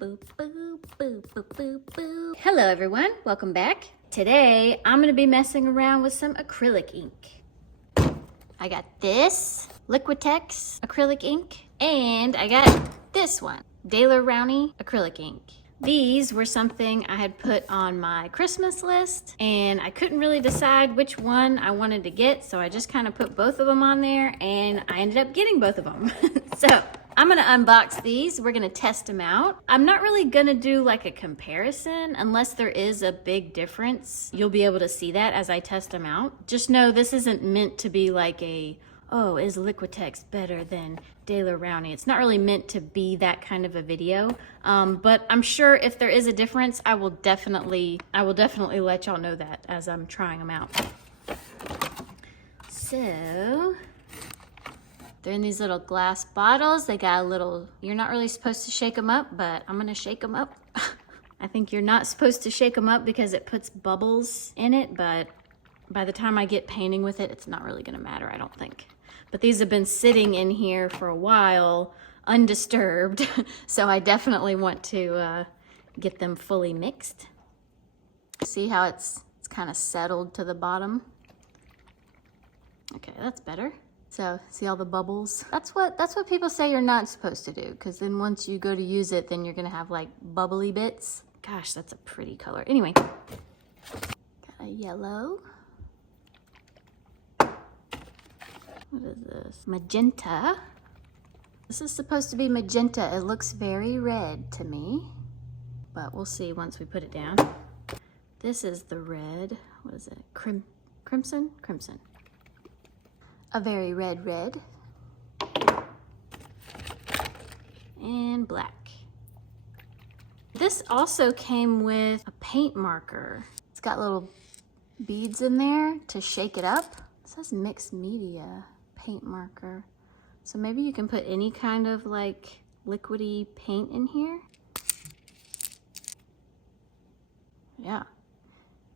Hello everyone, welcome back. Today I'm gonna be messing around with some acrylic ink. I got this Liquitex acrylic ink, and I got this one, Daler-Rowney acrylic ink. These were something I had put on my Christmas list, and I couldn't really decide which one I wanted to get, so I just kind of put both of them on there, and I ended up getting both of them. So I'm gonna unbox these. We're gonna test them out. I'm not really gonna do like a comparison unless there is a big difference. You'll be able to see that as I test them out. Just know this isn't meant to be like a, oh, is Liquitex better than Daler-Rowney? It's not really meant to be that kind of a video, but I'm sure if there is a difference, I will definitely let y'all know that as I'm trying them out. So they're in these little glass bottles. They got a little, you're not really supposed to shake them up, but I'm gonna shake them up. I think you're not supposed to shake them up because it puts bubbles in it, but by the time I get painting with it, it's not really gonna matter, I don't think. But these have been sitting in here for a while, undisturbed, so I definitely want to get them fully mixed. See how it's kind of settled to the bottom? Okay, that's better. So see all the bubbles? That's what people say you're not supposed to do, because then once you go to use it, then you're gonna have like bubbly bits. Gosh, that's a pretty color. Anyway, got a yellow. What is this? Magenta. This is supposed to be magenta. It looks very red to me, but we'll see once we put it down. This is the red. What is it? Crimson? Crimson. A very red red. And black. This also came with a paint marker. It's got little beads in there to shake it up. It says mixed media paint marker. So maybe you can put any kind of like liquidy paint in here. Yeah.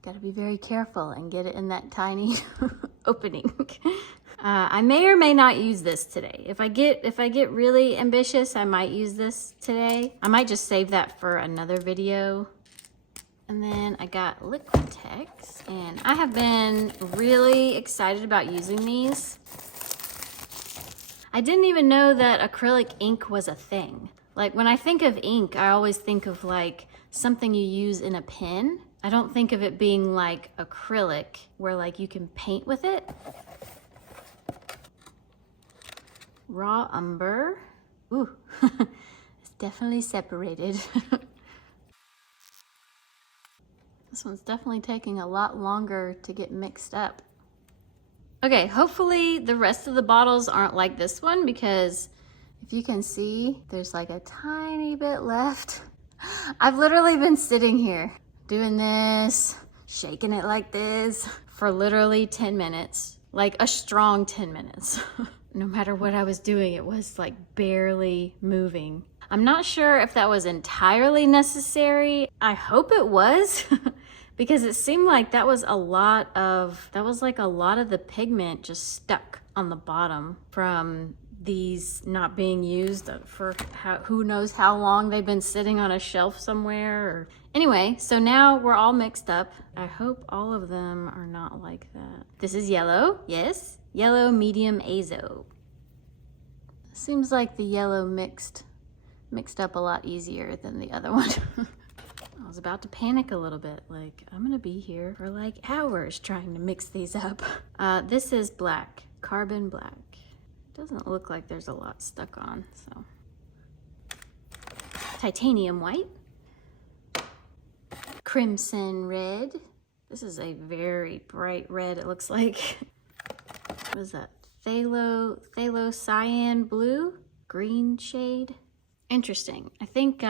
Gotta be very careful and get it in that tiny opening. I may or may not use this today. If I get really ambitious, I might use this today. I might just save that for another video. And then I got Liquitex, and I have been really excited about using these. I didn't even know that acrylic ink was a thing. Like when I think of ink, I always think of like something you use in a pen. I don't think of it being like acrylic where like you can paint with it. Raw umber. Ooh, it's definitely separated. This one's definitely taking a lot longer to get mixed up. Okay, hopefully the rest of the bottles aren't like this one, because if you can see, there's like a tiny bit left. I've literally been sitting here doing this, shaking it like this for literally 10 minutes, like a strong 10 minutes. No matter what I was doing, it was like barely moving. I'm not sure if that was entirely necessary. I hope it was, because it seemed like that was like a lot of the pigment just stuck on the bottom from these not being used for who knows how long they've been sitting on a shelf somewhere. Anyway, so now we're all mixed up. I hope all of them are not like that. This is yellow, yes. Yellow medium azo. Seems like the yellow mixed up a lot easier than the other one. I was about to panic a little bit, like I'm gonna be here for like hours trying to mix these up. This is black, carbon black. Doesn't look like there's a lot stuck on, so. Titanium white. Crimson red. This is a very bright red, it looks like. What is that? Phthalo cyan blue? Green shade? Interesting. I think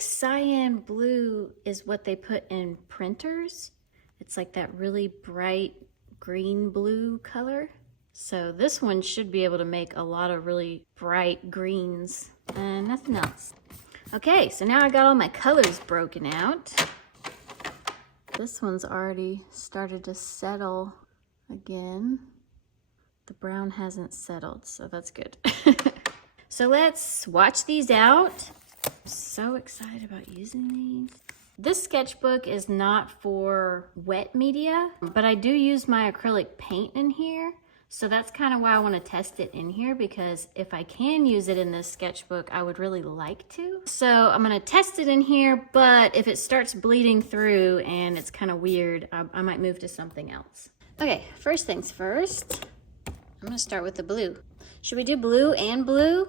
cyan blue is what they put in printers. It's like that really bright green blue color. So this one should be able to make a lot of really bright greens and nothing else. Okay, so now I got all my colors broken out. This one's already started to settle again. The brown hasn't settled, so that's good. So let's swatch these out I'm so excited about using these. This sketchbook is not for wet media, but I do use my acrylic paint in here. So that's kind of why I want to test it in here, because if I can use it in this sketchbook, I would really like to. So I'm going to test it in here, but if it starts bleeding through and it's kind of weird, I might move to something else. Okay, first things first, I'm going to start with the blue. Should we do blue and blue?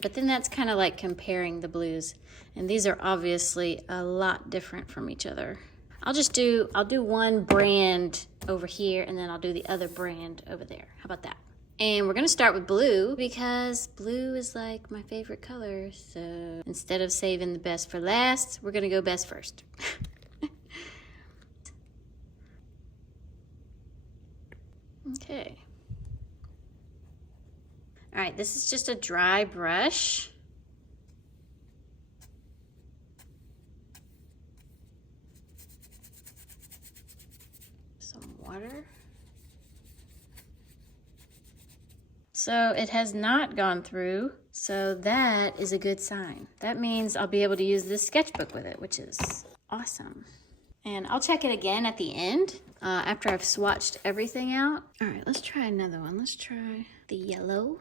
But then that's kind of like comparing the blues. And these are obviously a lot different from each other. I'll do one brand over here and then I'll do the other brand over there. How about that? And we're gonna start with blue because blue is like my favorite color. So instead of saving the best for last, we're gonna go best first. Okay. All right, this is just a dry brush. Some water. So it has not gone through, so that is a good sign. That means I'll be able to use this sketchbook with it, which is awesome. And I'll check it again at the end after I've swatched everything out. All right, let's try another one. Let's try the yellow.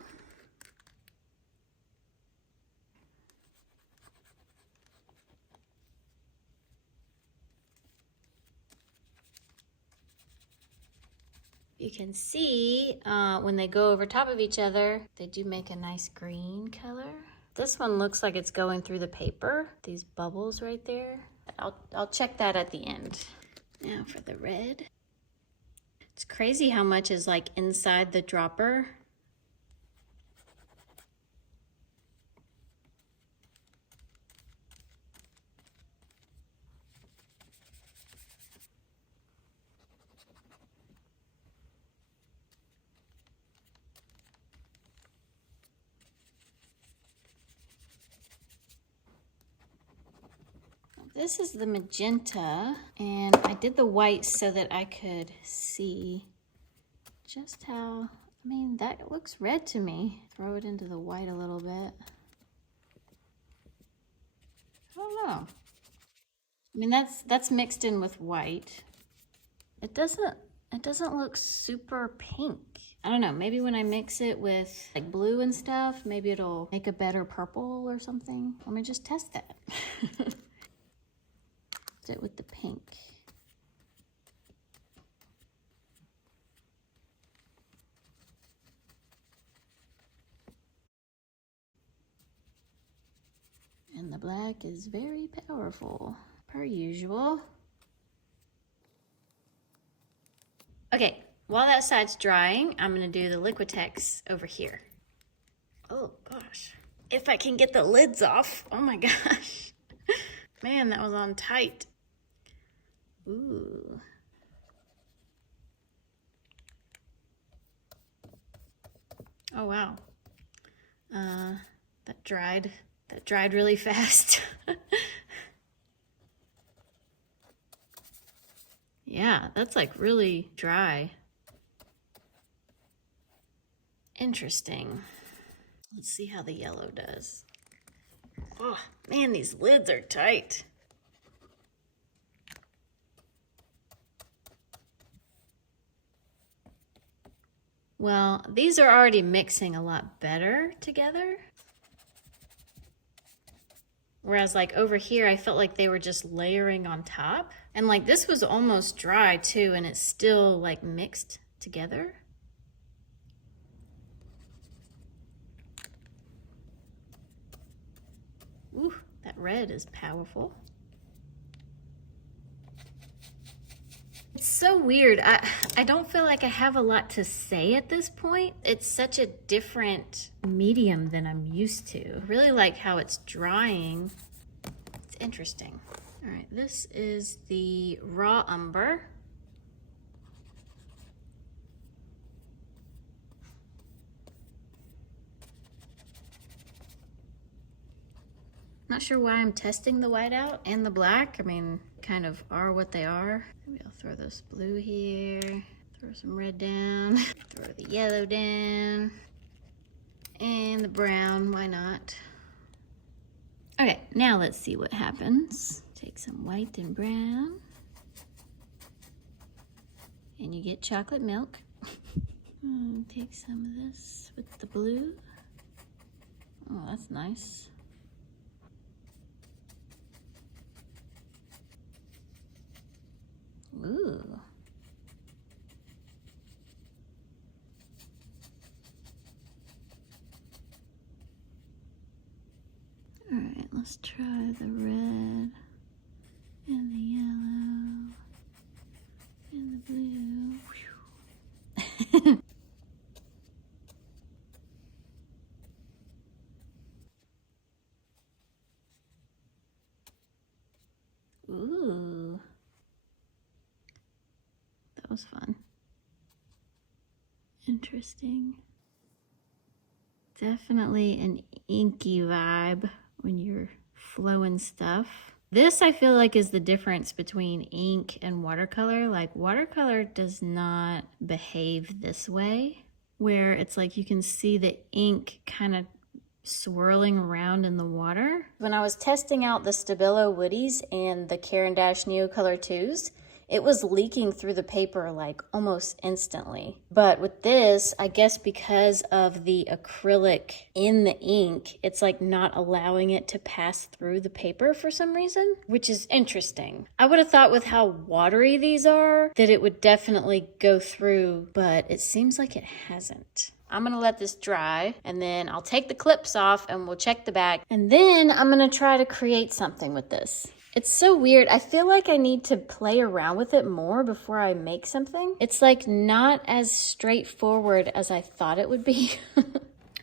You can see when they go over top of each other, they do make a nice green color. This one looks like it's going through the paper, these bubbles right there. I'll check that at the end. Now for the red. It's crazy how much is like inside the dropper. This is the magenta, and I did the white so that I could see just how, I mean, that looks red to me. Throw it into the white a little bit. I don't know. I mean, that's mixed in with white. It doesn't look super pink. I don't know, maybe when I mix it with like blue and stuff, maybe it'll make a better purple or something. Let me just test that. It with the pink. And the black is very powerful, per usual. Okay, while that side's drying, I'm gonna do the Liquitex over here. Oh gosh. If I can get the lids off, oh my gosh. Man, that was on tight. Ooh. Oh wow. That dried really fast. Yeah, that's like really dry. Interesting. Let's see how the yellow does. Oh man, these lids are tight. Well, these are already mixing a lot better together. Whereas like over here, I felt like they were just layering on top. And like this was almost dry too, and it's still like mixed together. Ooh, that red is powerful. It's so weird. I don't feel like I have a lot to say at this point. It's such a different medium than I'm used to. I really like how it's drying. It's interesting. All right, this is the raw umber. Not sure why I'm testing the white out and the black. I mean, kind of are what they are. Maybe I'll throw this blue here, throw some red down, throw the yellow down, and the brown, why not? Okay, now let's see what happens. Take some white and brown. And you get chocolate milk. Take some of this with the blue. Oh, that's nice. Ooh. All right, let's try the red and the yellow and the blue. Ooh. That was fun. Interesting. Definitely an inky vibe when you're flowing stuff. This I feel like is the difference between ink and watercolor. Like watercolor does not behave this way, where it's like you can see the ink kind of swirling around in the water. When I was testing out the Stabilo Woodies and the Caran d'Ache Neocolor 2s, it was leaking through the paper like almost instantly. But with this, I guess because of the acrylic in the ink, it's like not allowing it to pass through the paper for some reason, which is interesting. I would have thought with how watery these are that it would definitely go through, but it seems like it hasn't. I'm gonna let this dry and then I'll take the clips off and we'll check the back. And then I'm gonna try to create something with this. It's so weird. I feel like I need to play around with it more before I make something. It's like not as straightforward as I thought it would be. All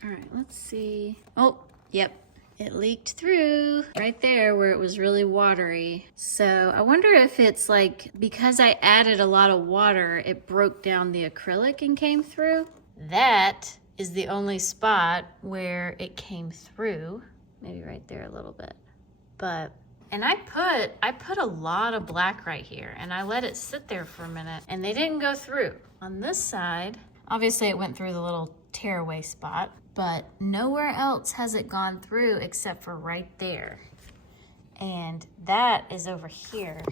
right, let's see. Oh, yep. It leaked through right there where it was really watery. So I wonder if it's like, because I added a lot of water, it broke down the acrylic and came through. That is the only spot where it came through. Maybe right there a little bit. But, and I put a lot of black right here and I let it sit there for a minute and they didn't go through. On this side, obviously it went through the little tearaway spot, but nowhere else has it gone through except for right there. And that is over here.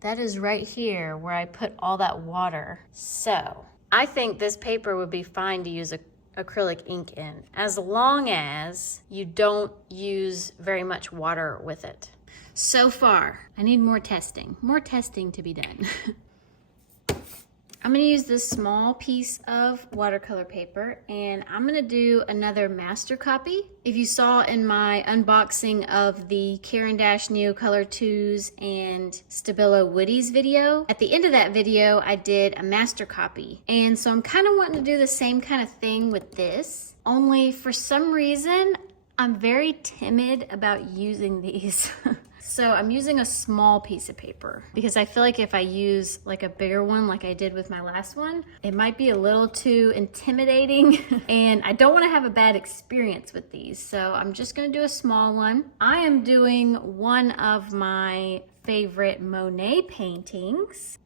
That is right here where I put all that water. So I think this paper would be fine to use acrylic ink in, as long as you don't use very much water with it. So far, I need more testing to be done. I'm gonna use this small piece of watercolor paper and I'm gonna do another master copy. If you saw in my unboxing of the Caran d'Ache Neocolor 2s and Stabilo Woodies video, at the end of that video, I did a master copy. And so I'm kind of wanting to do the same kind of thing with this, only for some reason, I'm very timid about using these. So I'm using a small piece of paper because I feel like if I use like a bigger one like I did with my last one, it might be a little too intimidating and I don't want to have a bad experience with these. So I'm just going to do a small one. I am doing one of my favorite Monet paintings.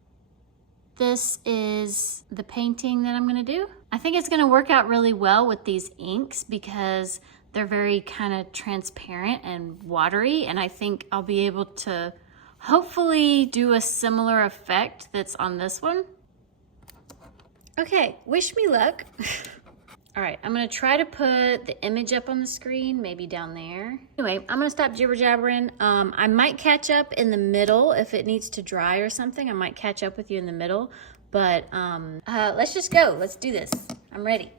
This is the painting that I'm going to do. I think it's going to work out really well with these inks because they're very kind of transparent and watery, and I think I'll be able to hopefully do a similar effect that's on this one. Okay, wish me luck. All right, I'm gonna try to put the image up on the screen, maybe down there. Anyway, I'm gonna stop jibber jabbering. I might catch up in the middle if it needs to dry or something. I might catch up with you in the middle, but let's just go. Let's do this. I'm ready.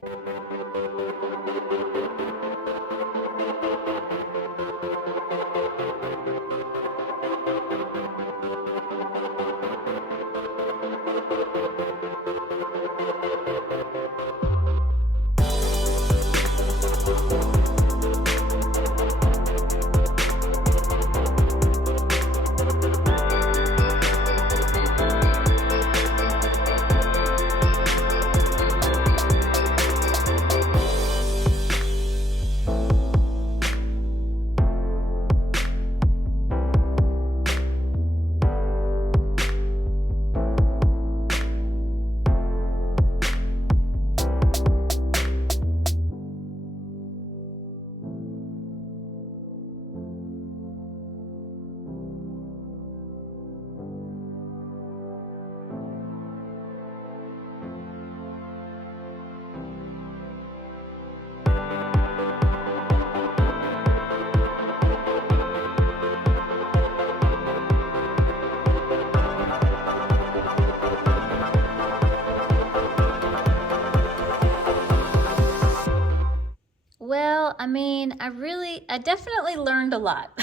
I definitely learned a lot.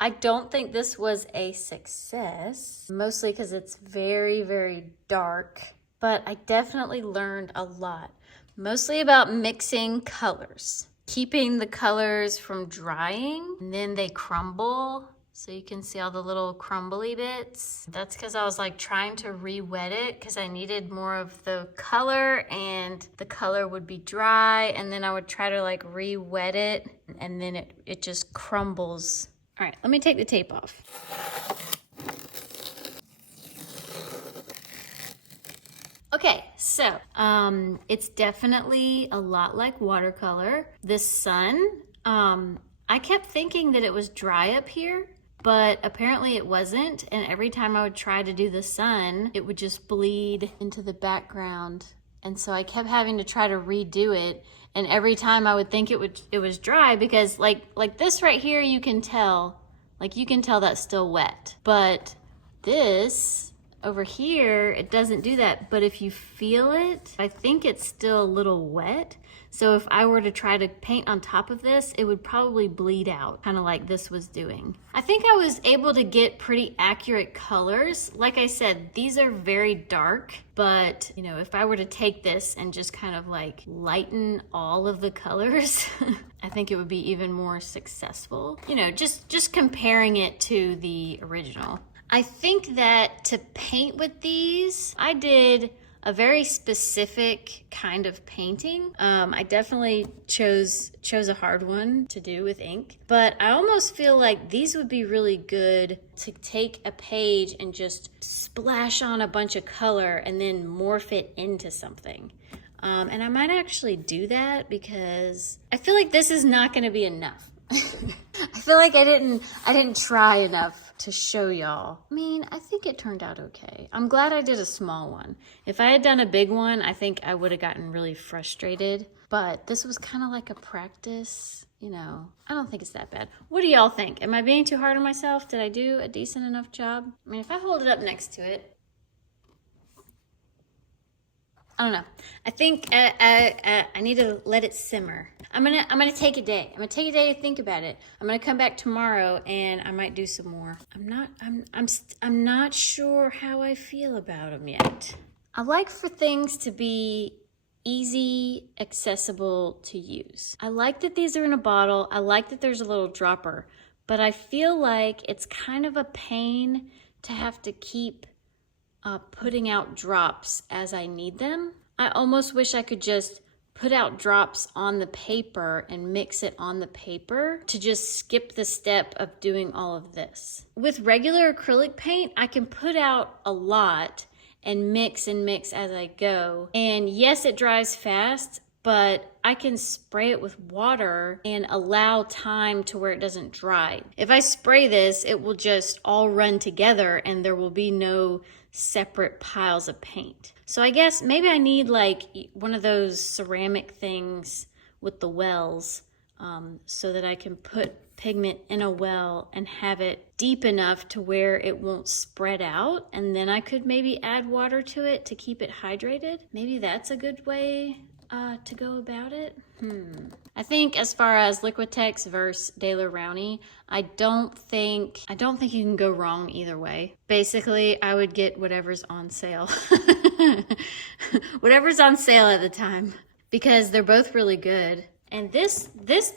I don't think this was a success, mostly because it's very, very dark, but I definitely learned a lot, mostly about mixing colors, keeping the colors from drying, and then they crumble. So you can see all the little crumbly bits. That's because I was like trying to re-wet it because I needed more of the color and the color would be dry, and then I would try to like re-wet it and then it just crumbles. All right, let me take the tape off. Okay, so it's definitely a lot like watercolor. This sun, I kept thinking that it was dry up here, but apparently it wasn't. And every time I would try to do the sun, it would just bleed into the background. And so I kept having to try to redo it. And every time I would think it was dry, because like this right here, you can tell that's still wet. But this over here, it doesn't do that. But if you feel it, I think it's still a little wet. So if I were to try to paint on top of this, it would probably bleed out, kind of like this was doing. I think I was able to get pretty accurate colors. Like I said, these are very dark, but you know, if I were to take this and just kind of like lighten all of the colors, I think it would be even more successful. You know, just comparing it to the original. I think that to paint with these, I did a very specific kind of painting. I definitely chose a hard one to do with ink, but I almost feel like these would be really good to take a page and just splash on a bunch of color and then morph it into something. And I might actually do that because I feel like this is not gonna be enough. I feel like I didn't try enough to show y'all. I mean, I think it turned out okay. I'm glad I did a small one. If I had done a big one, I think I would have gotten really frustrated. But this was kind of like a practice, you know. I don't think it's that bad. What do y'all think? Am I being too hard on myself? Did I do a decent enough job? I mean, if I hold it up next to it, I don't know. I think I need to let it simmer. I'm gonna take a day. I'm gonna take a day to think about it. I'm gonna come back tomorrow and I might do some more. I'm not sure how I feel about them yet. I like for things to be easy, accessible to use. I like that these are in a bottle. I like that there's a little dropper, but I feel like it's kind of a pain to have to keep putting out drops as I need them. I almost wish I could just put out drops on the paper and mix it on the paper to just skip the step of doing all of this. With regular acrylic paint, I can put out a lot and mix as I go. And yes, it dries fast, but I can spray it with water and allow time to where it doesn't dry. If I spray this, it will just all run together and there will be no separate piles of paint. So I guess maybe I need like one of those ceramic things with the wells so that I can put pigment in a well and have it deep enough to where it won't spread out, and then I could maybe add water to it to keep it hydrated. Maybe that's a good way to go about it. I think as far as Liquitex versus Daler-Rowney, I don't think you can go wrong either way. Basically, I would get whatever's on sale. Whatever's on sale at the time, because they're both really good. And this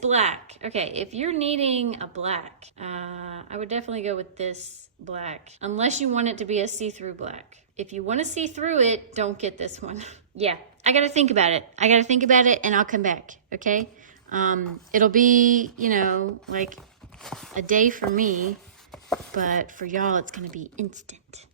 black, okay, if you're needing a black, I would definitely go with this black, unless you want it to be a see-through black. If you want to see through it, don't get this one. Yeah, I gotta think about it. And I'll come back, okay? It'll be, you know, like a day for me, but for y'all, it's gonna be instant.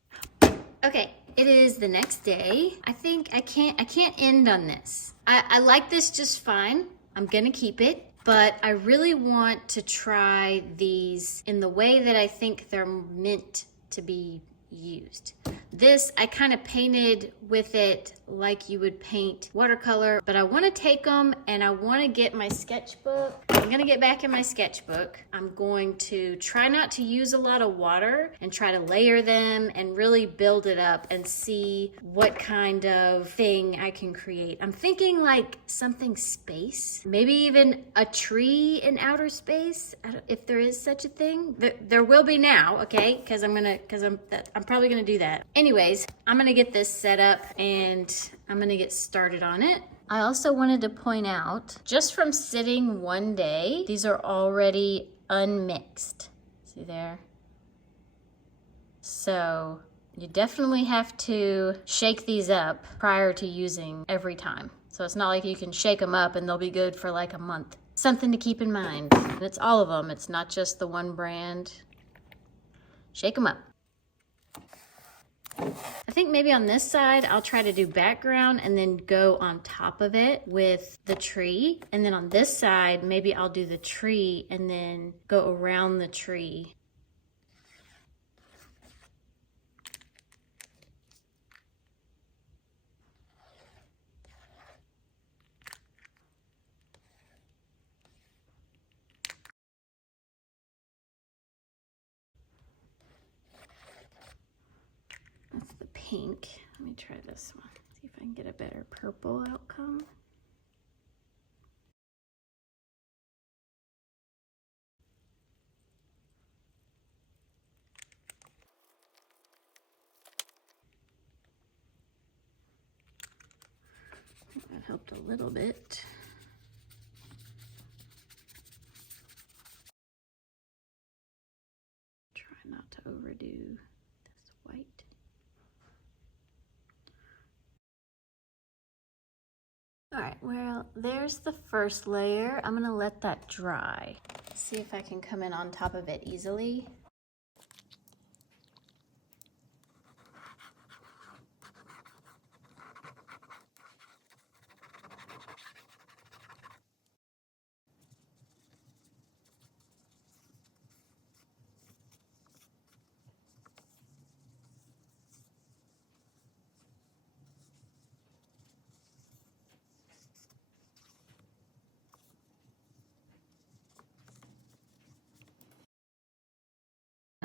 Okay, it is the next day. I think I can't end on this. I like this just fine. I'm gonna keep it, but I really want to try these in the way that I think they're meant to be used. This, I kind of painted with it like you would paint watercolor, but I want to take them and I want to get my sketchbook. I'm going to get back in my sketchbook. I'm going to try not to use a lot of water and try to layer them and really build it up and see what kind of thing I can create. I'm thinking like something space, maybe even a tree in outer space, if there is such a thing. There will be now, okay? Because I'm probably gonna do that. Anyways, I'm gonna get this set up and I'm gonna get started on it. I also wanted to point out, just from sitting one day, these are already unmixed. See there? So you definitely have to shake these up prior to using every time. So it's not like you can shake them up and they'll be good for like a month. Something to keep in mind. And it's all of them. It's not just the one brand. Shake them up. I think maybe on this side, I'll try to do background and then go on top of it with the tree. And then on this side, maybe I'll do the tree and then go around the tree. That's the pink. Let me try this one. See if I can get a better purple outcome. That helped a little bit. Try not to overdo this white. All right, well, there's the first layer. I'm gonna let that dry. See if I can come in on top of it easily.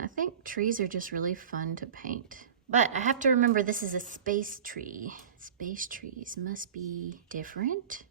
I think trees are just really fun to paint. But I have to remember this is a space tree. Space trees must be different.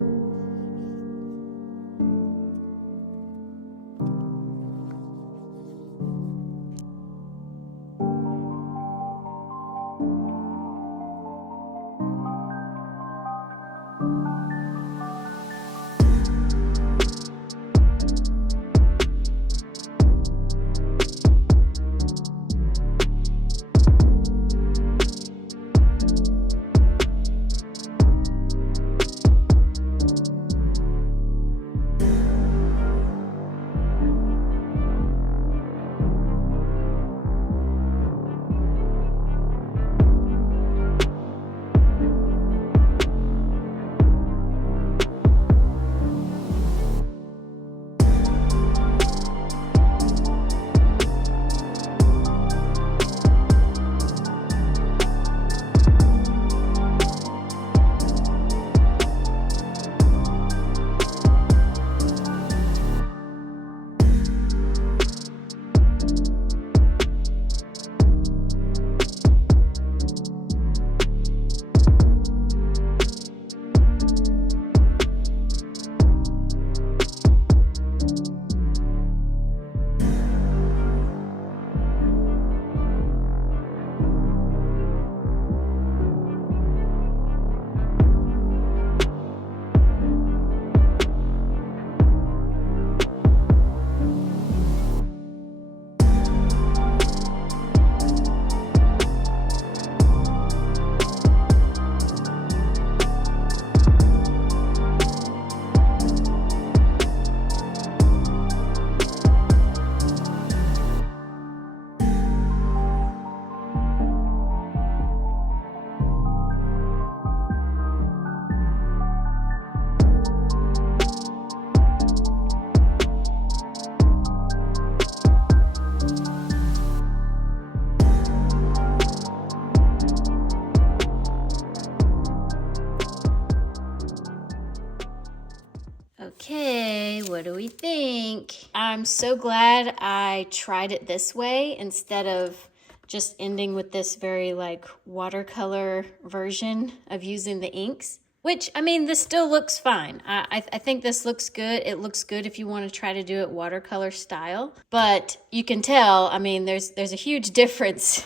think I'm so glad I tried it this way instead of just ending with this very like watercolor version of using the inks. Which, I mean, this still looks fine. I think this looks good. It looks good if you want to try to do it watercolor style. But you can tell, I mean, there's a huge difference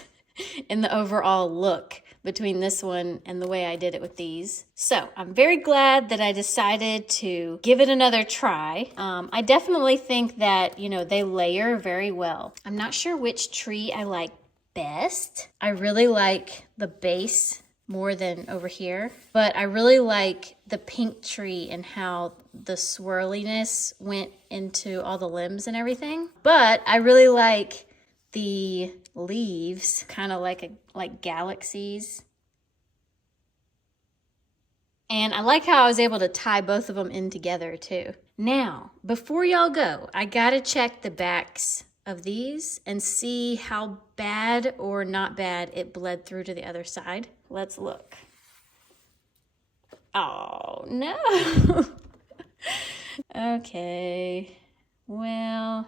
in the overall look between this one and the way I did it with these. So I'm very glad that I decided to give it another try. I definitely think that, you know, they layer very well. I'm not sure which tree I like best. I really like the base more than over here, but I really like the pink tree and how the swirliness went into all the limbs and everything. But I really like the leaves, kind of like galaxies. And I like how I was able to tie both of them in together too. Now, before y'all go, I gotta check the backs of these and see how bad or not bad it bled through to the other side. Let's look. Oh no. Okay, well,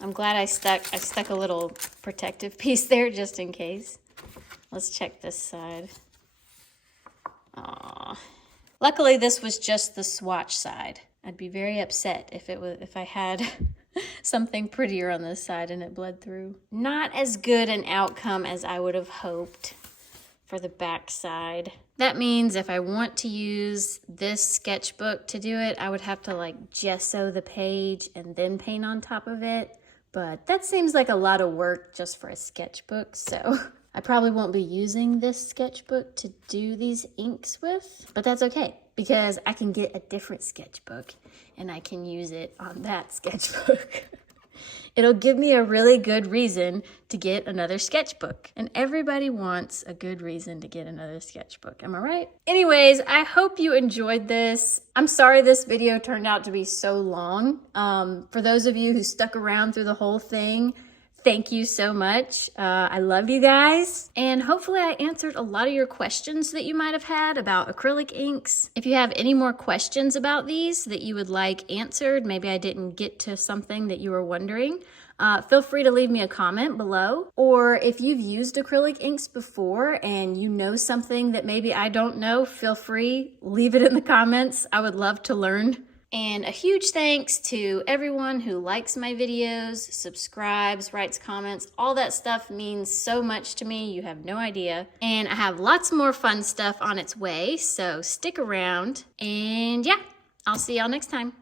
I'm glad I stuck a little protective piece there just in case. Let's check this side. Aw. Luckily this was just the swatch side. I'd be very upset if I had something prettier on this side and it bled through. Not as good an outcome as I would have hoped for the back side. That means if I want to use this sketchbook to do it, I would have to like gesso the page and then paint on top of it. But that seems like a lot of work just for a sketchbook, so I probably won't be using this sketchbook to do these inks with, but that's okay because I can get a different sketchbook and I can use it on that sketchbook. It'll give me a really good reason to get another sketchbook. And everybody wants a good reason to get another sketchbook. Am I right? Anyways, I hope you enjoyed this. I'm sorry this video turned out to be so long. For those of you who stuck around through the whole thing, thank you so much. I love you guys. And hopefully I answered a lot of your questions that you might have had about acrylic inks. If you have any more questions about these that you would like answered, maybe I didn't get to something that you were wondering, feel free to leave me a comment below. Or if you've used acrylic inks before and you know something that maybe I don't know, feel free, leave it in the comments. I would love to learn. And a huge thanks to everyone who likes my videos, subscribes, writes comments. All that stuff means so much to me, you have no idea. And I have lots more fun stuff on its way, so stick around. And yeah, I'll see y'all next time.